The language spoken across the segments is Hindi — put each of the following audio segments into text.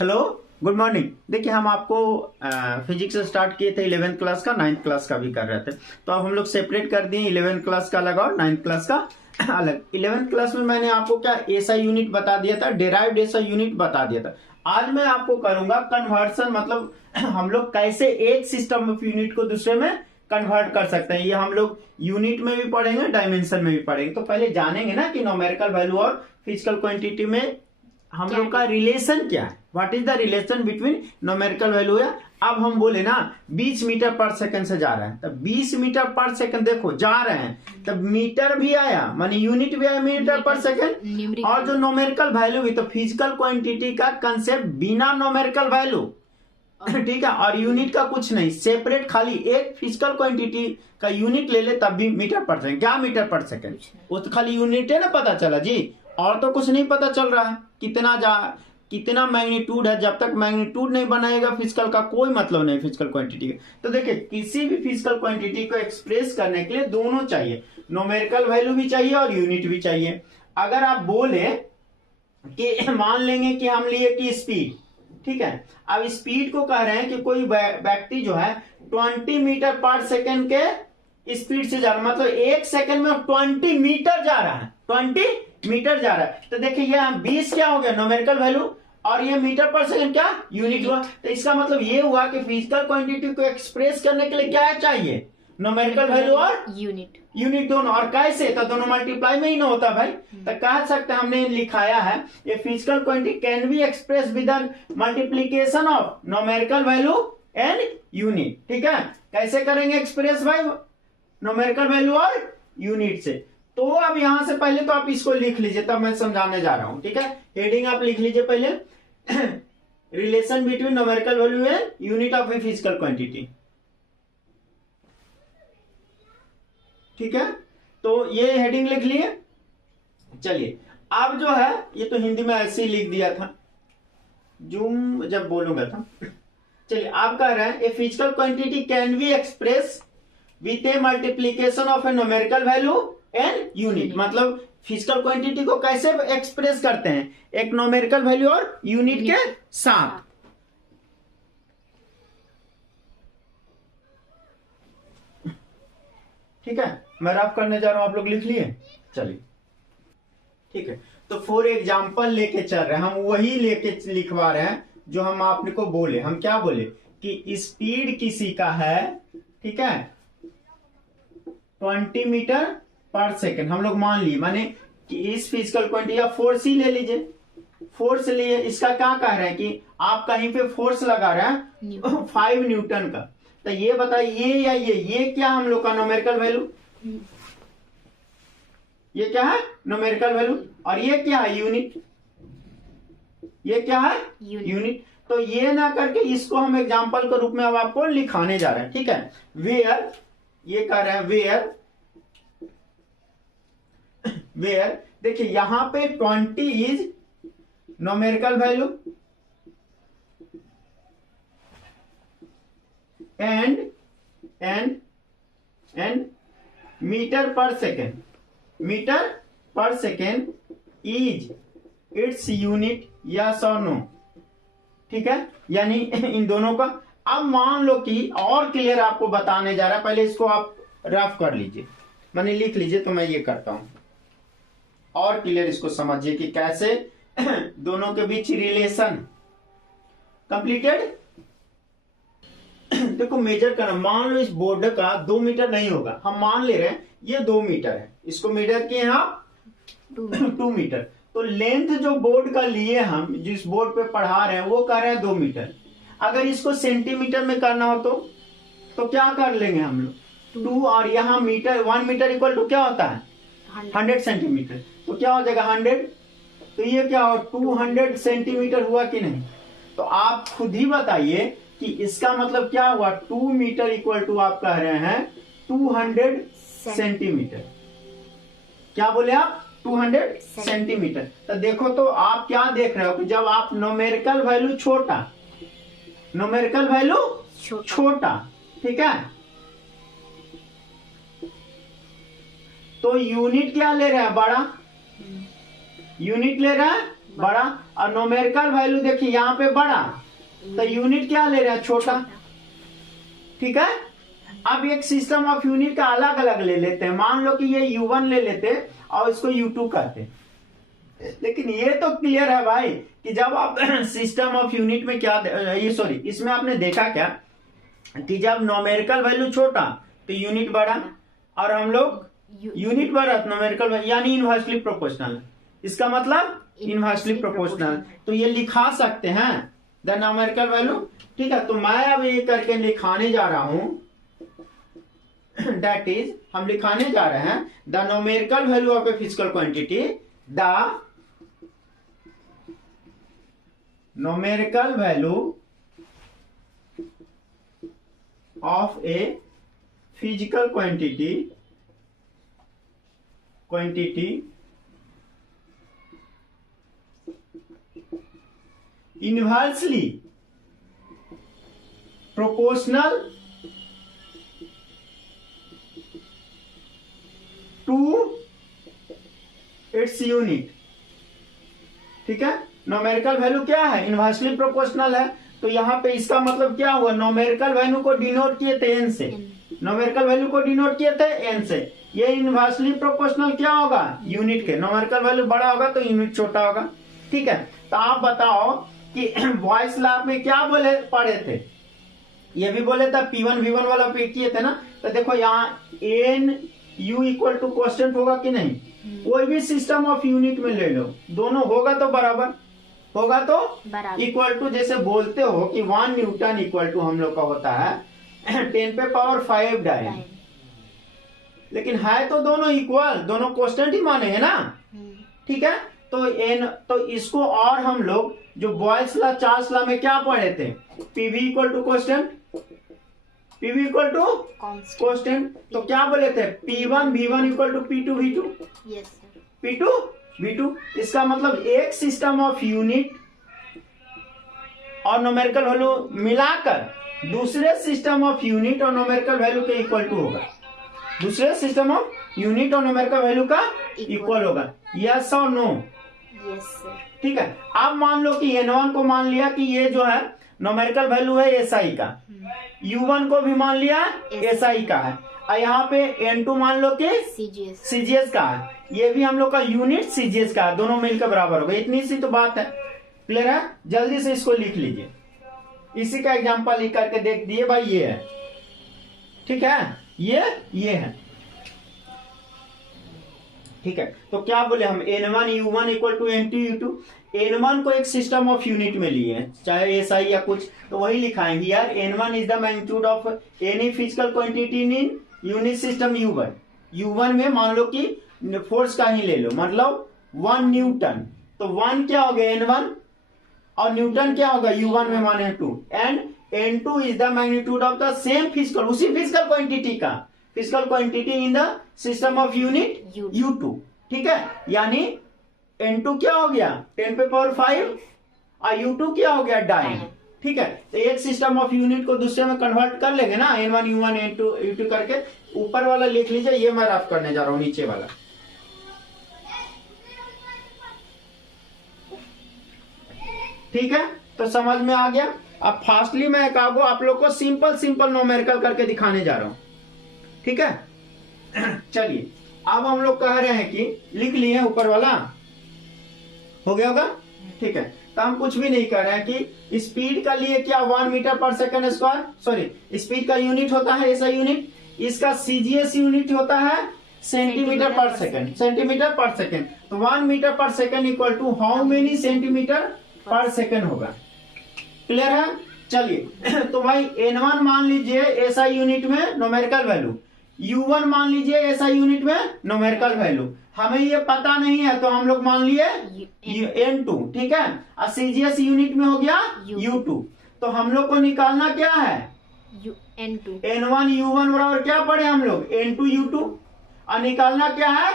Hello, good morning. देखिए, हम आपको फिजिक्स स्टार्ट किए थे 11th क्लास का, 9th क्लास का भी कर रहे थे। तो अब हम लोग सेपरेट कर दिए, 11th क्लास का अलग और 9th क्लास का अलग। 11th क्लास में मैंने आपको क्या एसआई यूनिट बता दिया था, डेराइव्ड एसआई यूनिट बता दिया था। आज मैं आपको करूंगा कन्वर्सन, मतलब हम लोग कैसे एक सिस्टम ऑफ यूनिट को दूसरे में कन्वर्ट कर सकते हैं। ये हम लोग यूनिट में भी पढ़ेंगे, डायमेंशन में भी पढ़ेंगे। तो पहले जानेंगे ना कि न्यूमेरिकल वैल्यू और फिजिकल क्वांटिटी में हम लोग का रिलेशन क्या है, what is the relation between numerical value है। अब हम बोले ना 20 मीटर पर सेकंड से जा रहा है, तब 20 मीटर पर सेकंड देखो जा रहे हैं, तब मीटर भी आया, माने यूनिट भी आया मीटर पर सेकंड। और जो न्यूमेरिकल वैल्यू भी, तो फिजिकल क्वांटिटी का कंसेप्ट बिना न्यूमेरिकल वैल्यू, ठीक है, और यूनिट का कुछ नहीं, सेपरेट खाली एक फिजिकल क्वांटिटी का यूनिट ले ले तब भी मीटर पर सेकंड। क्या मीटर पर सेकंड, वो तो खाली यूनिट है ना, पता चला जी, और तो कुछ नहीं पता चल रहा है। कितना मैग्नीट्यूड है, जब तक मैग्नीट्यूड नहीं बनाएगा फिजिकल का कोई मतलब नहीं फिजिकल क्वांटिटी का। तो देखिए, किसी भी फिजिकल क्वांटिटी को एक्सप्रेस करने के लिए दोनों चाहिए, न्यूमेरिकल वैल्यू भी चाहिए और यूनिट भी चाहिए। अगर आप बोले कि मान लेंगे कि हम लिए कि स्पीड, ठीक है, अब स्पीड को कह रहे हैं कि कोई व्यक्ति जो है 20 मीटर पर सेकंड के स्पीड से जा रहा है, मतलब एक सेकंड में 20 मीटर जा रहा है, 20 मीटर जा रहा है। तो देखिए, ये 20 क्या हो गया न्यूमेरिकल वैल्यू, और ये मीटर पर सेकंड क्या यूनिट हुआ। तो इसका मतलब ये हुआ कि फिजिकल क्वांटिटी को एक्सप्रेस करने के लिए क्या चाहिए, न्यूमेरिकल वैल्यू और यूनिट दोनों। और कैसे, तो दोनों मल्टीप्लाई में ही ना होता भाई। तो कह सकते हैं, हमने लिखाया है ये physical quantity can be express with multiplication of numerical value and unit. ठीक है, कैसे करेंगे एक्सप्रेस भाई, न्यूमेरिकल वैल्यू और यूनिट से। तो अब यहां से पहले तो आप इसको लिख लीजिए, तब मैं समझाने जा रहा हूं। ठीक है, हेडिंग आप लिख लीजिए पहले, relation between numerical value and unit of a physical quantity. ठीक है, तो ये हेडिंग लिख लिए। चलिए, अब जो है ये तो हिंदी में ऐसे ही लिख दिया था, जूम जब बोलूंगा था। चलिए, आप कह रहे हैं a physical quantity can be express with A multiplication of A numerical value and unit. मतलब फिजिकल क्वांटिटी को कैसे एक्सप्रेस करते हैं, एक न्यूमेरिकल वैल्यू और यूनिट के साथ। ठीक है, मैं रफ करने जा रहा हूं, आप लोग लिख लिए। चलिए, ठीक है, तो फॉर एग्जाम्पल लेके चल रहे हैं, हम वही लेके लिखवा रहे हैं जो हम आपको बोले। हम क्या बोले कि स्पीड किसी का है, ठीक है, 20 मीटर पर सेकंड हम लोग मान लिए, माने कि इस फिजिकल क्वांटिटी या फोर्स ही ले लीजिए, फोर्स लिए। इसका क्या कह रहे हैं कि आप कहीं पे फोर्स लगा रहे हैं 5 न्यूटन का। तो ये बताइए, ये या ये क्या हम लोग का न्यूमेरिकल वैल्यू, ये क्या है न्यूमेरिकल वैल्यू, और ये क्या है यूनिट, ये क्या है यूनिट। तो ये ना करके इसको हम एग्जांपल के रूप में अब आपको लिखाने जा रहे हैं। ठीक है, वेयर, ये कह रहे हैं वेयर देखिए, यहां पे 20 is numerical value and metre per second is its unit, yes और नो। ठीक है, यानी इन दोनों का। अब मान लो कि और क्लियर आपको बताने जा रहा है, पहले इसको आप रफ कर लीजिए, मैंने लिख लीजिए, तो मैं ये करता हूं और क्लियर इसको समझिए कि कैसे दोनों के बीच रिलेशन कंप्लीटेड। देखो, मेजर करना, मान लो इस बोर्ड का 2 मीटर नहीं होगा, हम मान ले रहे हैं ये 2 मीटर है, इसको मीटर किए आप 2 मीटर। तो लेंथ जो बोर्ड का लिए, हम जिस बोर्ड पे पढ़ा रहे हैं वो कर रहे हैं 2 मीटर। अगर इसको सेंटीमीटर में करना हो तो क्या कर लेंगे हम लोग 2, और यहाँ मीटर, 1 मीटर इक्वल टू क्या होता है 100 सेंटीमीटर। तो क्या हो जाएगा 100, तो ये क्या हो 200 सेंटीमीटर हुआ कि नहीं। तो आप खुद ही बताइए कि इसका मतलब क्या हुआ, 2 मीटर इक्वल टू आप कह रहे हैं 200 सेंटीमीटर। क्या बोले आप 200 सेंटीमीटर। तो देखो, तो आप क्या देख रहे हो कि जब आप न्यूमेरिकल वैल्यू छोटा, ठीक है, तो यूनिट क्या ले रहा है बड़ा, यूनिट ले रहा है बड़ा, और न्यूमेरिकल वैल्यू देखिए यहाँ पे बड़ा, तो यूनिट क्या ले रहे हैं, छोटा। ठीक है, अब एक सिस्टम ऑफ यूनिट का अलग अलग ले लेते हैं। मान लो कि ये U1 ले लेते और इसको U2 कहते। लेकिन ये तो क्लियर है भाई कि जब आप सिस्टम ऑफ यूनिट में क्या ये सॉरी इसमें आपने देखा क्या कि जब न्यूमेरिकल वैल्यू छोटा तो यूनिट बड़ा, और हम लोग यूनिट बड़ा न्यूमेरिकल यानी इनवर्सली प्रोपोर्शनल। इसका मतलब इनवर्सली प्रोपोर्शनल, तो ये लिखा सकते हैं द न्यूमेरिकल वैल्यू। ठीक है, तो मैं अब ये करके लिखाने जा रहा हूं, दैट इज हम लिखाने जा रहे हैं the numerical value of a physical quantity, the numerical value of a physical quantity inversely proportional to its unit। ठीक है, न्यूमेरिकल वैल्यू क्या है, इनवर्सली प्रोपोर्शनल है, तो यहाँ पे इसका मतलब क्या हुआ, न्यूमेरिकल वैल्यू को डिनोट किए थे n से, न्यूमेरिकल वैल्यू को डिनोट किए थे n से। ये इनवर्सली प्रोपोर्शनल क्या होगा, यूनिट के, न्यूमेरिकल वैल्यू बड़ा होगा तो यूनिट छोटा होगा। ठीक है, तो आप बताओ कि बॉयस लॉ में क्या बोले पढ़े थे, ये भी बोले था P1 V1 वाला पे किए थे ना। तो देखो यहाँ n u equal to constant होगा कि नहीं, कोई भी सिस्टम ऑफ यूनिट में ले लो, दोनों होगा तो बराबर, होगा तो इक्वल टू, जैसे बोलते हो कि 1 न्यूटन इक्वल टू हम लोग का होता है 10⁵ डाइन, लेकिन है तो दोनों इक्वल, दोनों कांस्टेंट ही माने है ना। ठीक है, तो एन, तो इसको और हम लोग जो बॉयल्स लॉ चार्ल्स लॉ में क्या पढ़े थे, PV equal to constant, PV equal to constant, तो क्या बोले थे, P1 V1 equal to P2 V2, P2 V2। इसका मतलब एक सिस्टम ऑफ यूनिट और न्यूमेरिकल वैल्यू मिलाकर दूसरे सिस्टम ऑफ यूनिट और न्यूमेरिकल वैल्यू के इक्वल टू होगा, दूसरे सिस्टम ऑफ यूनिट और न्यूमेरिकल वैल्यू का इक्वल होगा, यस और नो। Yes sir. ठीक है, अब मान लो कि N1 को मान लिया कि ये जो है न्यूमेरिकल वैल्यू है SI का, U1 को भी मान लिया SI का है, और यहाँ पे N2 मान लो कि CGS का है, ये भी हम लोग का यूनिट CGS का है, दोनों मिलकर बराबर होगा। इतनी सी तो बात है, क्लियर है। जल्दी से इसको लिख लीजिए, इसी का एग्जांपल लिख करके देख दिए भाई, ये है। ठीक है, ये है। ठीक है, तो क्या बोले हम, N1 U1 equal to N2 U2। N1 को एक सिस्टम ऑफ यूनिट में लिए हैं, चाहे SI या कुछ, तो वही लिखाएंगे यार। N1 is the magnitude of any physical quantity in unit system U1। U1 में मान लो कि फोर्स का ही ले लो, मतलब 1 न्यूटन, तो 1 क्या हो गया N1, और न्यूटन क्या होगा U1 में माने 2, and N2 is the magnitude of the same physical, उसी फिजिकल क्वांटिटी का, physical quantity in the system of unit U2। ठीक है, यानी N2 क्या हो गया 10⁵, और U2 क्या हो गया डाइन। ठीक है, तो एक सिस्टम ऑफ यूनिट को दूसरे में कन्वर्ट कर लेंगे ना, N1 U1 N2 U2 करके। ऊपर वाला लिख लीजिए, ये मैं रफ करने जा रहा हूं, नीचे वाला। ठीक है, तो समझ में आ गया। अब फास्टली मैं कागो आप लोग को सिंपल न्यूमेरिकल करके दिखाने जा रहा हूं। ठीक है, चलिए अब हम लोग कह रहे हैं कि लिख लिए ऊपर वाला, हो गया होगा। ठीक है, तो हम कुछ भी नहीं कर रहे हैं कि स्पीड का लिए क्या 1 मीटर पर सेकंड स्क्वायर, सॉरी स्पीड का यूनिट होता है ऐसा यूनिट, इसका CGS यूनिट होता है सेंटीमीटर पर सेकंड, सेंटीमीटर पर सेकंड। तो 1 मीटर पर second equal to how many centimetre पर सेकंड होगा। क्लियर है, चलिए तो भाई N1 मान लीजिए SI यूनिट में न्यूमेरिकल वैल्यू, U1 मान लीजिए SI यूनिट में न्यूमेरिकल वैल्यू, हमें ये पता नहीं है तो हम लोग मान लिए N2। ठीक है, और CGS यूनिट में हो गया U2, तो हम लोग को निकालना क्या है N2। N1 U1 बराबर क्या पढ़े हम लोग N2 U2, और निकालना क्या है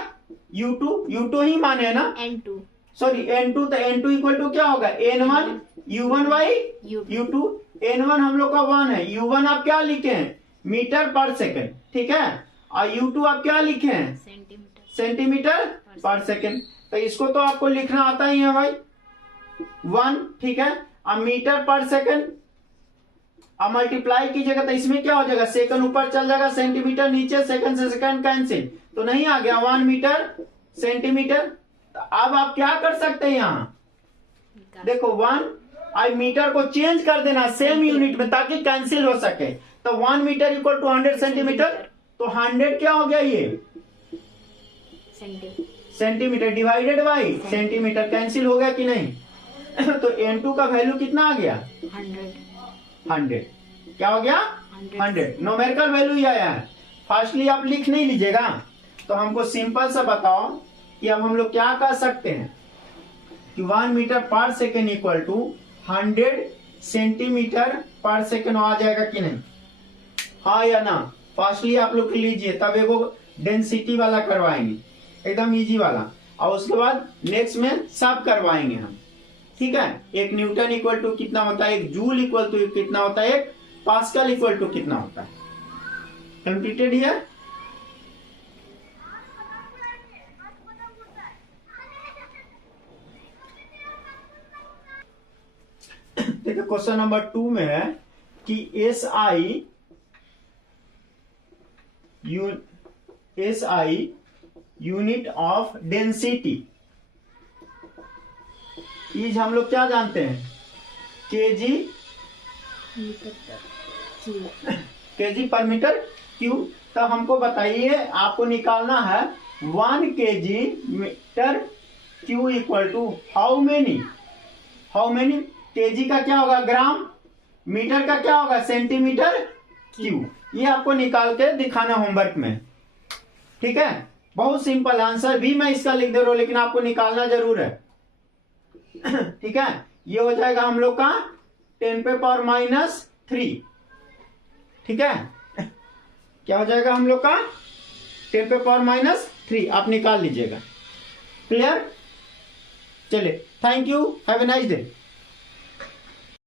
U2 ही माने है ना, N2 सॉरी N2, तो N2 इक्वल टू क्या होगा N1 U1 by U2। N1 हम लोग का 1 है, U1 आप क्या लिखे हैं मीटर पर सेकंड। ठीक है, और U2 आप क्या लिखे हैं सेंटीमीटर पर सेकंड। तो इसको तो आपको लिखना आता ही है भाई, 1, ठीक है। अब मीटर पर सेकंड, अब मल्टीप्लाई कीजिएगा तो इसमें क्या हो जाएगा, सेकंड ऊपर चल जाएगा, सेंटीमीटर नीचे, सेकंड से सेकंड कैंसिल, तो नहीं आ गया 1 मीटर सेंटीमीटर। तो अब आप क्या कर सकते हैं यहां देखो 1, आई मीटर को चेंज कर देना सेम यूनिट में ताकि कैंसिल हो सके। तो 1 मीटर इक्वल टू 100 सेंटीमीटर, तो 100 क्या हो गया ये centimetre divided by centimetre, cancel हो गया कि नहीं। तो n2 का वैल्यू कितना आ गया 100, क्या हो गया 100, न्यूमेरिकल वैल्यू ही आया है। फास्टली आप लिख नहीं लीजिएगा, तो हमको सिंपल सा बताओ कि अब हम लोग क्या कर सकते हैं कि 1 metre per second equal to 100 centimetre पर सेकेंड आ जाएगा कि नहीं, हाँ या ना। फास्टली आप लोग लीजिए, तब एगो डेंसिटी वाला करवाएंगे, एकदम इजी वाला, और उसके बाद नेक्स्ट में सब करवाएंगे हम, ठीक है। 1 न्यूटन इक्वल टू कितना होता है, 1 जूल इक्वल टू कितना होता है, 1 पास्कल इक्वल टू कितना होता है। कंप्लीटेड है। देखिए क्वेश्चन नंबर 2 में है कि SI unit of density is, हम लोग क्या जानते हैं, केजी पर मीटर क्यूब। तो हमको बताइए, आपको निकालना है 1 kg metre cube equal to how many kg का क्या होगा ग्राम, मीटर का क्या होगा सेंटीमीटर क्यू। ये आपको निकाल के दिखाना होमवर्क में, ठीक है। बहुत सिंपल, आंसर भी मैं इसका लिख दे रहा हूं, लेकिन आपको निकालना जरूर है, ठीक है। ये हो जाएगा हम लोग का 10⁻⁻3, ठीक है। क्या हो जाएगा हम लोग का 10⁻⁻3, आप निकाल लीजिएगा। क्लियर, चलिए, thank you, have a nice day.